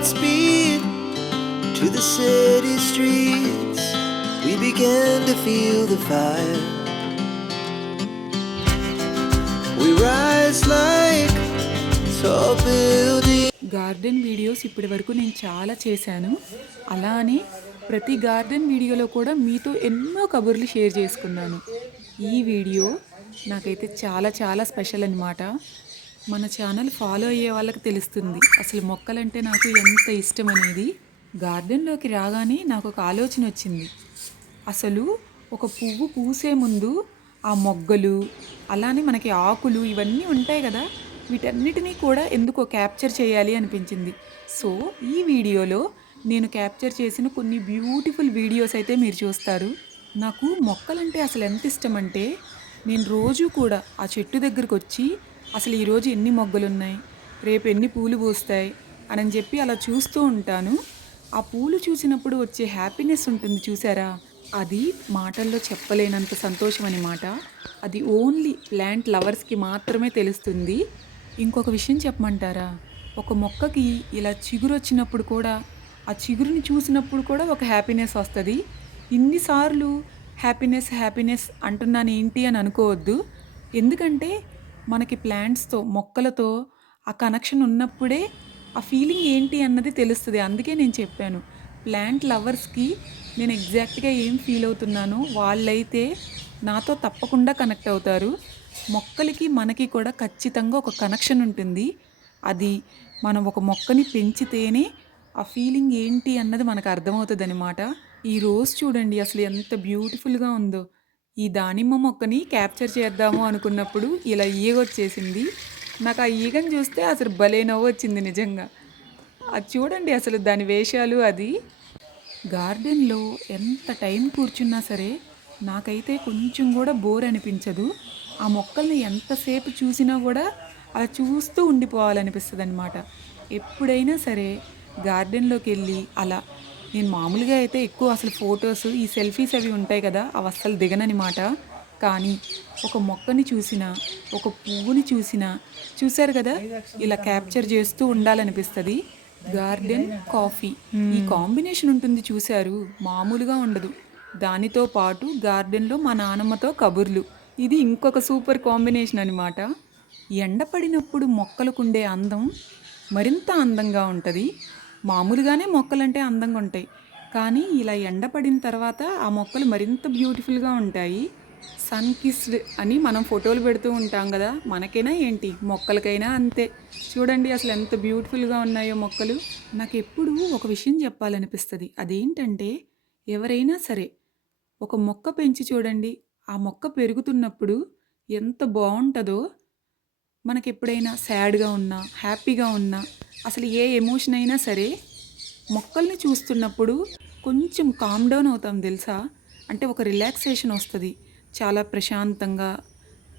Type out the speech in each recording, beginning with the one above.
Godspeed to the city streets. We began to feel the fire. We rise like tall buildings. Garden videos ఇప్పటి వరకు నేను చాలా చేశాను అలానే ప్రతి గార్డెన్ వీడియోలో కూడా మీతో ఎన్నో కబుర్లు షేర్ చేసుకున్నాను ఈ వీడియో నాకైతే చాలా చాలా స్పెషల్ అనమాట మన ఛానల్ ఫాలో అయ్యే వాళ్ళకి తెలుస్తుంది. అసలు మొక్కలంటే నాకు ఎంత ఇష్టం అనేది గార్డెన్లోకి రాగానే నాకు ఒక ఆలోచన వచ్చింది. అసలు ఒక పువ్వు పూసే ముందు ఆ మొగ్గలు అలానే మనకి ఆకులు ఇవన్నీ ఉంటాయి కదా వీటన్నిటినీ కూడా ఎందుకో క్యాప్చర్ చేయాలి అనిపించింది. సో ఈ వీడియోలో నేను క్యాప్చర్ చేసిన కొన్ని బ్యూటిఫుల్ వీడియోస్ అయితే మీరు చూస్తారు. నాకు మొక్కలంటే అసలు ఎంత ఇష్టం అంటే నేను రోజు కూడా ఆ చెట్టు దగ్గరకు వచ్చి అసలు ఈరోజు ఎన్ని మొగ్గలున్నాయి? రేపు ఎన్ని పూలు పూస్తాయి? అని చెప్పి అలా చూస్తూ ఉంటాను. ఆ పూలు చూసినప్పుడు వచ్చే హ్యాపీనెస్ ఉంటుంది చూసారా? అది మాటల్లో చెప్పలేనంత సంతోషం అన్నమాట. అది ఓన్లీ ప్లాంట్ లవర్స్కి మాత్రమే తెలుస్తుంది. ఇంకొక విషయం చెప్పమంటారా? ఒక మొక్కకి ఇలా చిగురు వచ్చినప్పుడు కూడా ఆ చిగురుని చూసినప్పుడు కూడా ఒక హ్యాపీనెస్ వస్తుంది. ఇన్నిసార్లు హ్యాపీనెస్ హ్యాపీనెస్ అంటున్నాను ఏంటి అని అనుకోవద్దు. ఎందుకంటే మనకి ప్లాంట్స్తో మొక్కలతో ఆ కనెక్షన్ ఉన్నప్పుడే ఆ ఫీలింగ్ ఏంటి అన్నది తెలుస్తుంది. అందుకే నేను చెప్పాను. ప్లాంట్ లవర్స్కి నేను ఎగ్జాక్ట్గా ఏం ఫీల్ అవుతున్నానో వాళ్ళైతే నాతో తప్పకుండా కనెక్ట్ అవుతారు. మొక్కలకి మనకి కూడా ఖచ్చితంగా ఒక కనెక్షన్ ఉంటుంది. అది మనం ఒక మొక్కని పెంచితేనే ఆ ఫీలింగ్ ఏంటి అన్నది మనకు అర్థమవుతుంది అనమాట ఈ రోజు చూడండి అసలు ఎంత బ్యూటిఫుల్గా ఉందో. ఈ దానిమ్మ మొక్కని క్యాప్చర్ చేద్దాము అనుకున్నప్పుడు ఇలా ఈగ వచ్చేసింది నాకు ఆ ఈగను చూస్తే అసలు భలే నవ్వు వచ్చింది నిజంగా. అది చూడండి అసలు దాని వేషాలు అది. గార్డెన్లో ఎంత టైం కూర్చున్నా సరే నాకైతే కొంచెం కూడా బోర్ అనిపించదు. ఆ మొక్కల్ని ఎంతసేపు చూసినా కూడా అలా చూస్తూ ఉండిపోవాలనిపిస్తుంది అనమాట ఎప్పుడైనా సరే గార్డెన్లోకి వెళ్ళి అలా నేను మామూలుగా అయితే ఎక్కువ అసలు ఫొటోస్ ఈ సెల్ఫీస్ అవి ఉంటాయి కదా అవి అస్సలు దిగననమాట కానీ ఒక మొక్కని చూసినా ఒక పువ్వుని చూసినా చూశారు కదా ఇలా క్యాప్చర్ చేస్తూ ఉండాలనిపిస్తుంది. Garden coffee. ఈ కాంబినేషన్ ఉంటుంది చూశారు మామూలుగా ఉండదు. దానితో పాటు గార్డెన్లో మా నానమ్మతో కబుర్లు. ఇది ఇంకొక సూపర్ కాంబినేషన్ అనమాట ఎండ పడినప్పుడు మొక్కలకుండే అందం మరింత అందంగా ఉంటుంది. మామూలుగానే మొక్కలంటే అందంగా ఉంటాయి. కానీ ఇలా ఎండపడిన తర్వాత ఆ మొక్కలు మరింత బ్యూటిఫుల్గా ఉంటాయి. సన్ కిస్డ్ అని మనం ఫోటోలు పెడుతూ ఉంటాం కదా మనకైనా ఏంటి? మొక్కలకైనా అంతే. చూడండి అసలు ఎంత బ్యూటిఫుల్గా ఉన్నాయో మొక్కలు. నాకు ఎప్పుడు ఒక విషయం చెప్పాలనిపిస్తుంది. అదేంటంటే ఎవరైనా సరే ఒక మొక్క పెంచి చూడండి. ఆ మొక్క పెరుగుతున్నప్పుడు ఎంత బాగుంటుందో మనకి ఎప్పుడైనా సాడ్గా ఉన్నా హ్యాపీగా ఉన్నా అసలు ఏ ఎమోషన్ అయినా సరే మొక్కల్ని చూస్తున్నప్పుడు కొంచెం కామ్ డౌన్ అవుతాం తెలుసా? అంటే ఒక రిలాక్సేషన్ వస్తుంది. చాలా ప్రశాంతంగా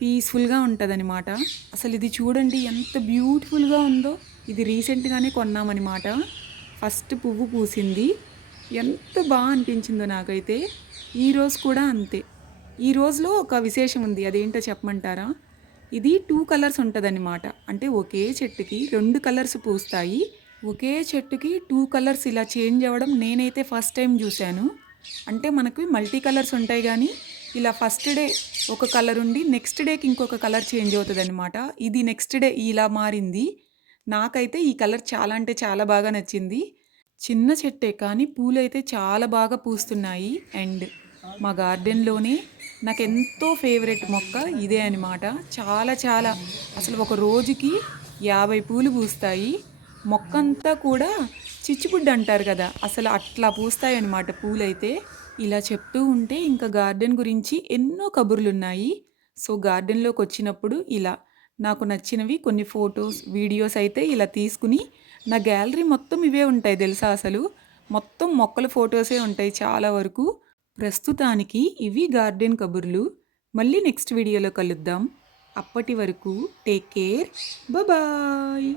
పీస్ఫుల్గా ఉంటుందన్నమాట. అసలు ఇది చూడండి ఎంత బ్యూటిఫుల్గా ఉందో. ఇది రీసెంట్గానే కొన్నామన్నమాట. ఫస్ట్ పువ్వు పూసింది. ఎంత బాగా అనిపించిందో నాకైతే. ఈరోజు కూడా అంతే. ఈ రోజులో ఒక విశేషం ఉంది. అదేంటో చెప్పమంటారా? ఇది టూ కలర్స్ ఉంటుందన్నమాట. అంటే ఒకే చెట్టుకి రెండు కలర్స్ పూస్తాయి. ఒకే చెట్టుకి టూ కలర్స్ ఇలా చేంజ్ అవ్వడం నేనైతే ఫస్ట్ టైం చూశాను. అంటే మనకి మల్టీ కలర్స్ ఉంటాయి కానీ ఇలా ఫస్ట్ డే ఒక కలర్ ఉండి నెక్స్ట్ డేకి ఇంకొక కలర్ చేంజ్ అవుతుంది అనమాట ఇది నెక్స్ట్ డే ఇలా మారింది. నాకైతే ఈ కలర్ చాలా అంటే చాలా బాగా నచ్చింది. చిన్న చెట్టే కానీ పూలు అయితే చాలా బాగా పూస్తున్నాయి. అండ్ మా గార్డెన్లోనే నాకు ఎంతో ఫేవరెట్ మొక్క ఇదే అనమాట చాలా చాలా. అసలు ఒక రోజుకి యాభై పూలు పూస్తాయి. మొక్క అంతా కూడా చిచ్చుబుడ్డ అంటారు కదా అసలు అట్లా పూస్తాయి అనమాట పూలైతే. ఇలా చెప్తూ ఉంటే ఇంకా గార్డెన్ గురించి ఎన్నో కబుర్లు ఉన్నాయి సో గార్డెన్లోకి వచ్చినప్పుడు ఇలా నాకు నచ్చినవి కొన్ని ఫొటోస్ వీడియోస్ అయితే ఇలా తీసుకుని నా గ్యాలరీ మొత్తం ఇవే ఉంటాయి తెలుసా అసలు. మొత్తం మొక్కల ఫొటోసే ఉంటాయి చాలా వరకు. ప్రస్తుతానికి ఇవి గార్డెన్ కబుర్లు. మళ్ళీ నెక్స్ట్ వీడియోలో కలుద్దాం. అప్పటి వరకు టేక్ కేర్. బాయ్